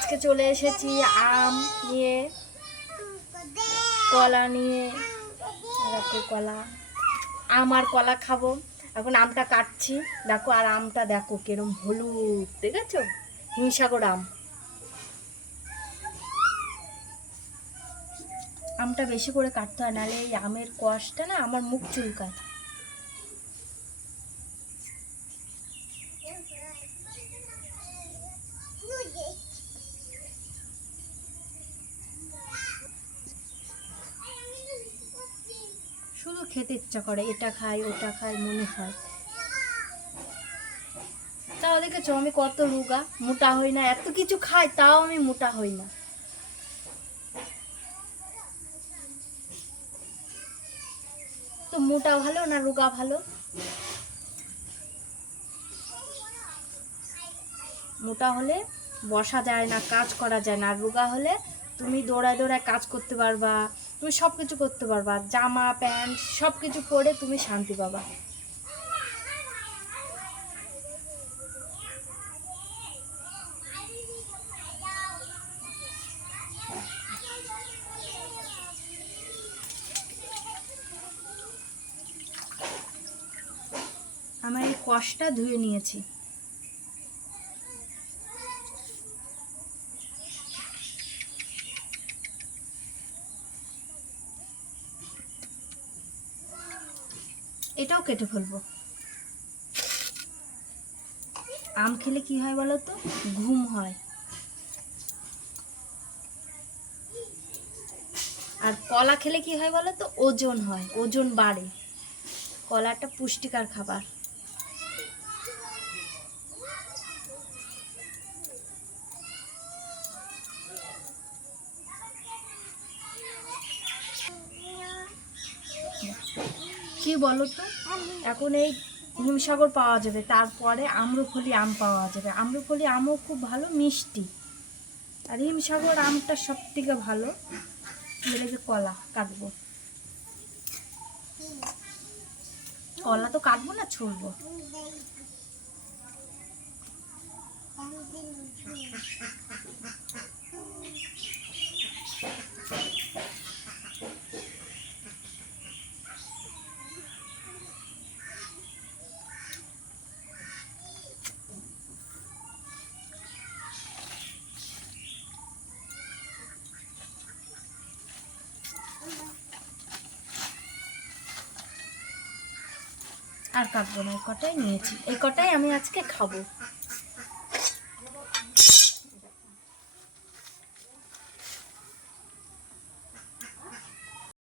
আজকে চলে এসেছি আম নিয়ে, কলা নিয়ে। দেখো কলা, আম আর কলা খাবো। এখন আমটা কাটছি, দেখো। আর আমটা দেখো কিরম হলুদ, দেখেছো? হিমসাগর আম। আমটা বেশি করে কাটতে হয়, নাহলে এই আমের কষটা না আমার মুখ চুলকায়। শুধু খেতে ইচ্ছা করে, এটা খাই ওটা খাই মনে হয়। তাও দেখেছো আমি কত রোগা, মোটা হই না। এত কিছু খাই তাও আমি মোটা হই না। তো মোটা ভালো না রোগা ভালো? মোটা হলে বসা যায় না, কাজ করা যায় না। আর রোগা হলে তুমি দৌড়ায় দৌড়ায় কাজ করতে পারবা, তুমি সব কিছু করতে পারবা, জামা প্যান্ট সব কিছু পরে তুমি শান্তি পাবা। আমার এই কষটা ধুয়ে নিয়েছি। এটাও কেটে ফেলবো। আম খেলে কি হয় বলো তো? ঘুম হয়। আর কলা খেলে কি হয় বলো তো? ওজন হয়, ওজন বাড়ে। কলা একটা পুষ্টিকর খাবার। কি বলো তো, এখন এই হিমসাগর পাওয়া যাবে, তারপরে আম্রফলি আম পাওয়া যাবে। আম্রফলি আমও খুব ভালো, মিষ্টি। আর হিমসাগর আমটা সব থেকে ভালো। এবারে যে কলা কাটবো, কলা তো কাটবো না, ছুলবো। আর কাটবো না, এই কটাই নিয়েছি, এই কটাই আমি আজকে খাবো।